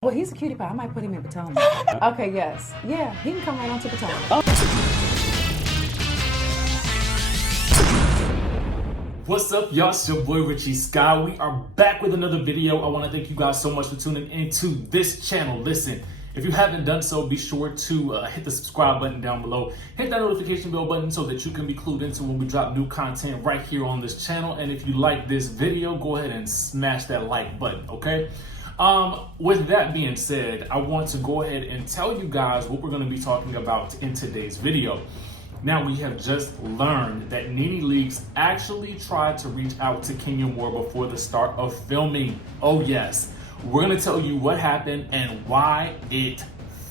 Well, he's a cutie pie. I might put him in Potomac. Okay, yes. Yeah, he can come right on to Potomac. What's up, y'all? It's your boy Richie Sky. We are back with another video. I want to thank you guys so much for tuning into this channel. Listen, if you haven't done so, be sure to hit the subscribe button down below. Hit that notification bell button so that you can be clued into when we drop new content right here on this channel. And if you like this video, go ahead and smash that like button, okay? With that being said, I want to go ahead and tell you guys what we're going to be talking about in today's video. Now, we have just learned that Nene Leakes actually tried to reach out to Kenya Moore before the start of filming. Oh yes, we're going to tell you what happened and why it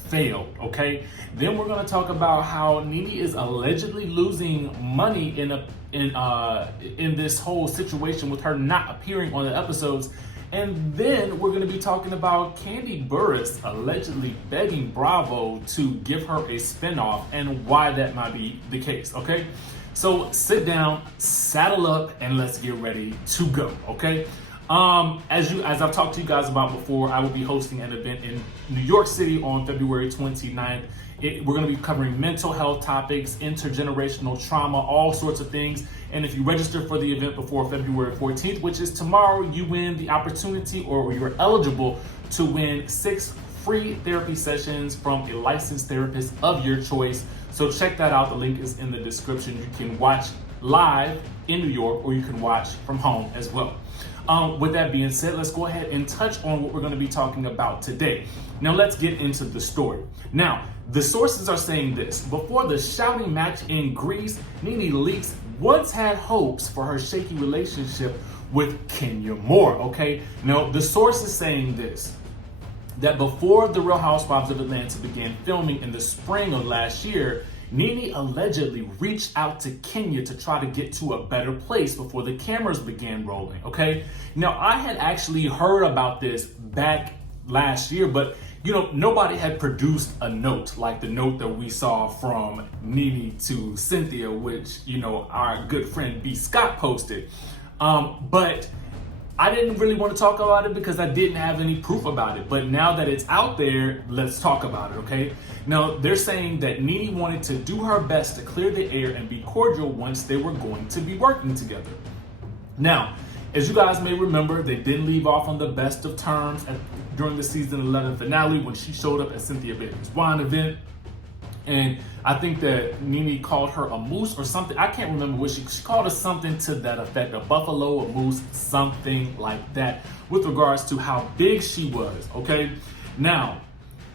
failed, okay? Then we're going to talk about how Nene is allegedly losing money in this whole situation with her not appearing on the episodes. And then we're going to be talking about Kandi Burruss allegedly begging Bravo to give her a spinoff and why that might be the case, okay? So sit down, saddle up, and let's get ready to go, okay? As I've talked to you guys about before, I will be hosting an event in New York City on February 29th. We're going to be covering mental health topics, intergenerational trauma, all sorts of things. And if you register for the event before February 14th, which is tomorrow, you win the opportunity, or you're eligible to win 6 free therapy sessions from a licensed therapist of your choice. So check that out. The link is in the description. You can watch live in New York, or you can watch from home as well. With that being said, let's go ahead and touch on what we're going to be talking about today. Now, let's get into the story. Now, the sources are saying this. Before the shouting match in Greece, Nene Leakes once had hopes for her shaky relationship with Kenya Moore, okay? Now, the source is saying this, that before the Real Housewives of Atlanta began filming in the spring of last year, Nene allegedly reached out to Kenya to try to get to a better place before the cameras began rolling, okay? Now, I had actually heard about this back last year, but you know, nobody had produced a note like the note that we saw from Nene to Cynthia, which, you know, our good friend B. Scott posted. But I didn't really want to talk about it because I didn't have any proof about it. But now that it's out there, let's talk about it, okay? Now, they're saying that Nene wanted to do her best to clear the air and be cordial once they were going to be working together. Now, as you guys may remember, they did leave off on the best of terms during the season 11 finale when she showed up at Cynthia Bailey's wine event. And I think that Nene called her a moose or something. I can't remember what she called her something to that effect, a buffalo, a moose, something like that, with regards to how big she was, okay? Now,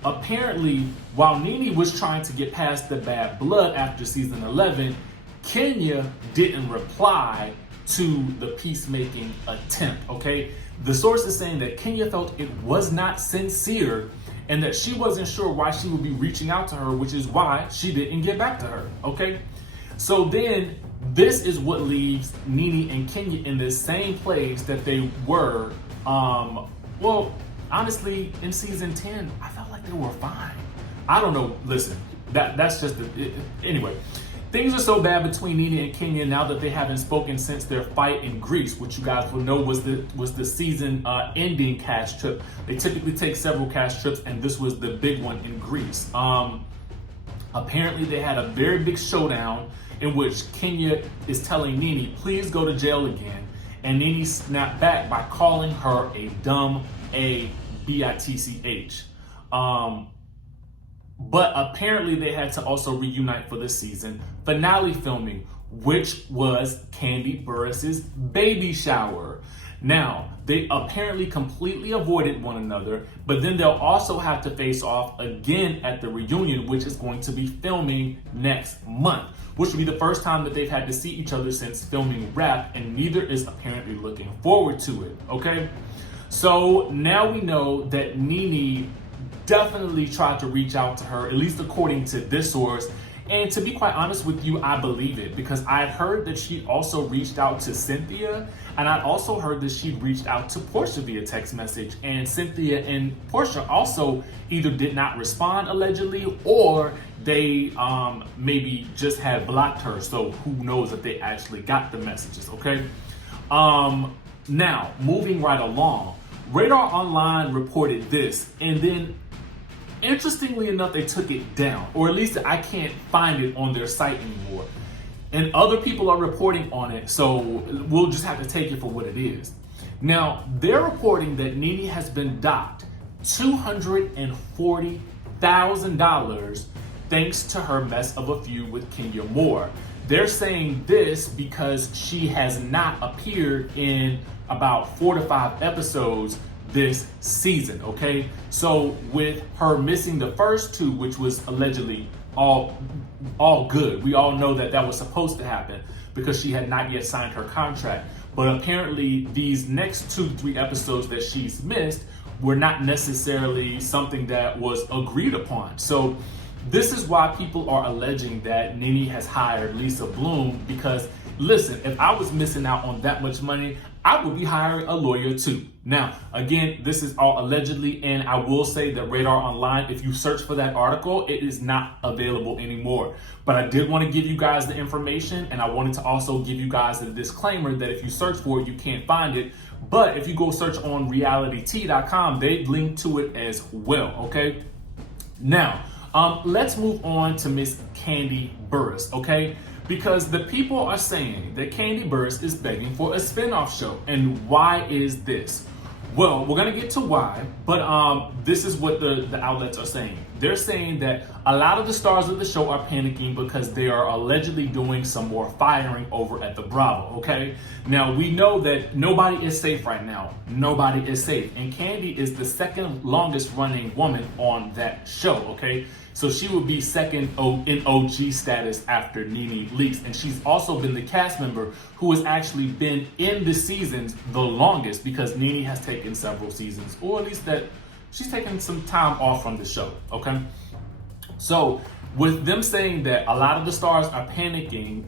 apparently, while Nene was trying to get past the bad blood after season 11, Kenya didn't reply to the peacemaking attempt, okay? The source is saying that Kenya felt it was not sincere and that she wasn't sure why she would be reaching out to her, which is why she didn't get back to her, okay? So then this is what leaves Nene and Kenya in the same place that they were, well, honestly, in season 10, I felt like they were fine. I don't know, listen, that's just, anyway. Things are so bad between Nene and Kenya now that they haven't spoken since their fight in Greece, which you guys will know was the season ending cash trip. They typically take several cash trips, and this was the big one in Greece. Apparently, they had a very big showdown in which Kenya is telling Nene, please go to jail again. And Nene snapped back by calling her a dumb bitch. But apparently they had to also reunite for the season finale filming, which was Kandi Burruss's baby shower. Now, they apparently completely avoided one another, but then they'll also have to face off again at the reunion, which is going to be filming next month, which will be the first time that they've had to see each other since filming wrapped, and neither is apparently looking forward to it, okay? So now we know that Nene definitely tried to reach out to her, at least according to this source. And to be quite honest with you, I believe it, because I'd heard that she also reached out to Cynthia, and I'd also heard that she'd reached out to Porsha via text message, and Cynthia and Porsha also either did not respond allegedly, or they maybe just had blocked her, so who knows if they actually got the messages, okay? Now, moving right along, Radar Online reported this, and then interestingly enough, they took it down, or at least I can't find it on their site anymore. And other people are reporting on it, so we'll just have to take it for what it is. Now, they're reporting that Nene has been docked $240,000 thanks to her mess of a feud with Kenya Moore. They're saying this because she has not appeared in about 4 to 5 episodes this season, okay? So with her missing the first 2, which was allegedly all good. We all know that that was supposed to happen because she had not yet signed her contract. But apparently these next 2-3 episodes that she's missed were not necessarily something that was agreed upon. So this is why people are alleging that Nene has hired Lisa Bloom, because listen, if I was missing out on that much money, I would be hiring a lawyer too. Now, again, this is all allegedly, and I will say that Radar Online, if you search for that article, it is not available anymore. But I did want to give you guys the information, and I wanted to also give you guys a disclaimer that if you search for it, you can't find it. But if you go search on realityt.com, they've linked to it as well, okay? Now, let's move on to Miss Kandi Burruss, okay? Because the people are saying that Kandi Burruss is begging for a spin-off show. And why is this? Well, we're going to get to why, but this is what the outlets are saying. They're saying that a lot of the stars of the show are panicking because they are allegedly doing some more firing over at the Bravo, okay? Now, we know that nobody is safe right now. Nobody is safe. And Kandi is the second longest running woman on that show, okay? So she would be second in OG status after Nene leaks. And she's also been the cast member who has actually been in the seasons the longest, because Nene has taken several seasons, or at least that she's taken some time off from the show, okay? So with them saying that a lot of the stars are panicking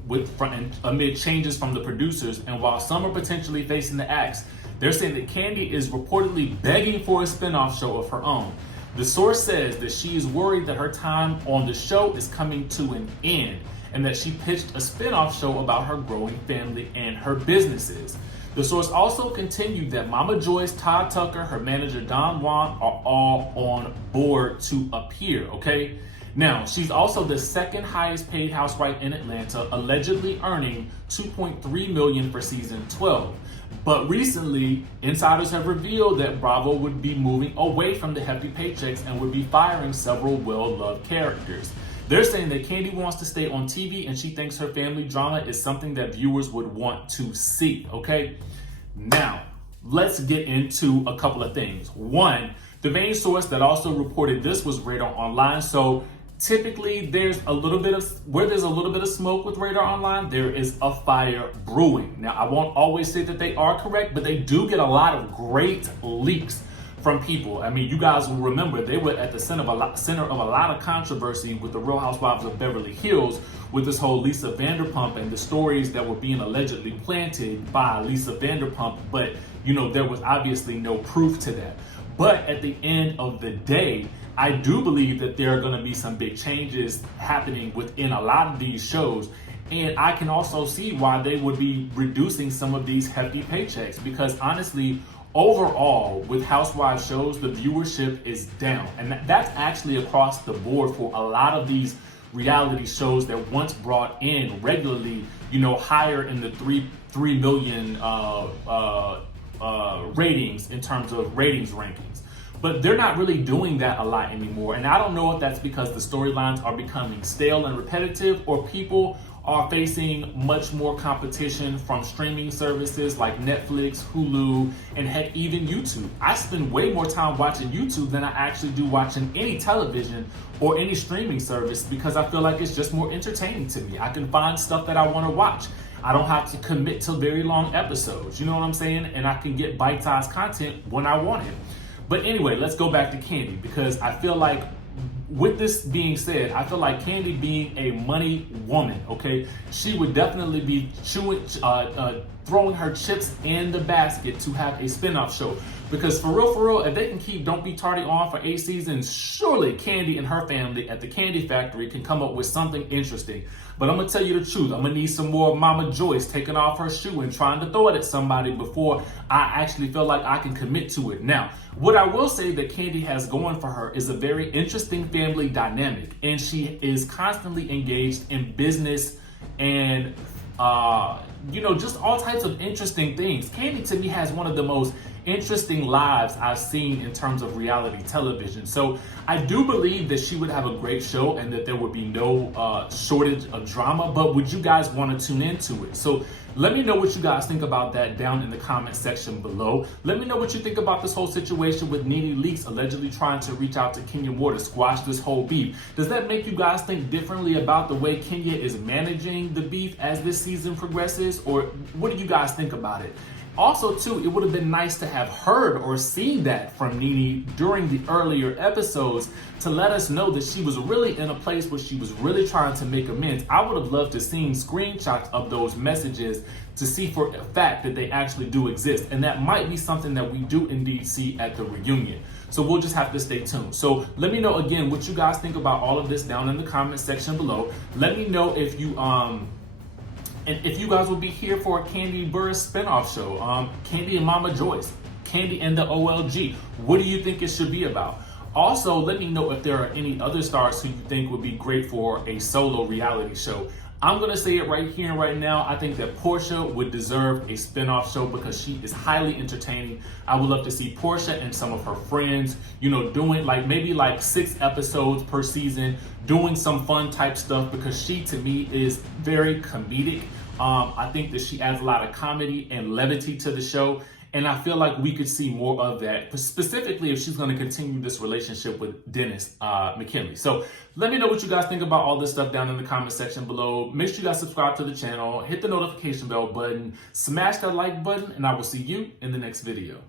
amid changes from the producers, and while some are potentially facing the axe, they're saying that Kandi is reportedly begging for a spinoff show of her own. The source says that she is worried that her time on the show is coming to an end, and that she pitched a spin-off show about her growing family and her businesses. The source also continued that Mama Joyce, Todd Tucker, her manager Don Juan are all on board to appear, okay? Now, she's also the second highest paid housewife in Atlanta, allegedly earning $2.3 million for season 12. But recently, insiders have revealed that Bravo would be moving away from the hefty paychecks and would be firing several well-loved characters. They're saying that Kandi wants to stay on TV, and she thinks her family drama is something that viewers would want to see, okay? Now, let's get into a couple of things. One, the main source that also reported this was Radar Online. So typically there's a little bit of smoke with Radar Online, there is a fire brewing. Now, I won't always say that they are correct, but they do get a lot of great leaks from people. I mean, you guys will remember they were at the center of a lot of controversy with the Real Housewives of Beverly Hills, with this whole Lisa Vanderpump and the stories that were being allegedly planted by Lisa Vanderpump, but you know, there was obviously no proof to that. But at the end of the day, I do believe that there are going to be some big changes happening within a lot of these shows. And I can also see why they would be reducing some of these hefty paychecks, because honestly, overall, with Housewives shows, the viewership is down. And that's actually across the board for a lot of these reality shows that once brought in regularly, you know, higher in the 3 million ratings in terms of ratings rankings. But they're not really doing that a lot anymore. And I don't know if that's because the storylines are becoming stale and repetitive, or people are facing much more competition from streaming services like Netflix, Hulu, and heck, even YouTube. I spend way more time watching YouTube than I actually do watching any television or any streaming service, because I feel like it's just more entertaining to me. I can find stuff that I want to watch. I don't have to commit to very long episodes, you know what I'm saying? And I can get bite-sized content when I want it. But anyway, let's go back to Kandi, because I feel like with this being said, I feel like Kandi being a money woman, okay, she would definitely be throwing her chips in the basket to have a spin-off show. Because for real, if they can keep Don't Be Tardy on for 8 seasons, surely Kandi and her family at the Kandi Factory can come up with something interesting. But I'm going to tell you the truth. I'm going to need some more Mama Joyce taking off her shoe and trying to throw it at somebody before I actually feel like I can commit to it. Now, what I will say that Kandi has going for her is a very interesting family dynamic. And she is constantly engaged in business and, just all types of interesting things. Kandi, to me, has one of the most interesting lives I've seen in terms of reality television. So I do believe that she would have a great show and that there would be no shortage of drama, but would you guys want to tune into it? So let me know what you guys think about that down in the comment section below. Let me know what you think about this whole situation with Nene Leakes allegedly trying to reach out to Kenya Moore to squash this whole beef. Does that make you guys think differently about the way Kenya is managing the beef as this season progresses? Or what do you guys think about it? Also, too, it would have been nice to have heard or seen that from Nene during the earlier episodes to let us know that she was really in a place where she was really trying to make amends. I would have loved to seen screenshots of those messages to see for a fact that they actually do exist. And that might be something that we do indeed see at the reunion. So we'll just have to stay tuned. So let me know again what you guys think about all of this down in the comment section below. Let me know if you and if you guys will be here for a Kandi Burruss spinoff show, Kandi and Mama Joyce, Kandi and the OLG. What do you think it should be about? Also, let me know if there are any other stars who you think would be great for a solo reality show. I'm going to say it right here and right now. I think that Porsha would deserve a spinoff show because she is highly entertaining. I would love to see Porsha and some of her friends, doing maybe 6 episodes per season, doing some fun type stuff because she, to me, is very comedic. I think that she adds a lot of comedy and levity to the show. And I feel like we could see more of that, specifically if she's going to continue this relationship with Dennis McKinley. So let me know what you guys think about all this stuff down in the comment section below. Make sure you guys subscribe to the channel, hit the notification bell button, smash that like button, and I will see you in the next video.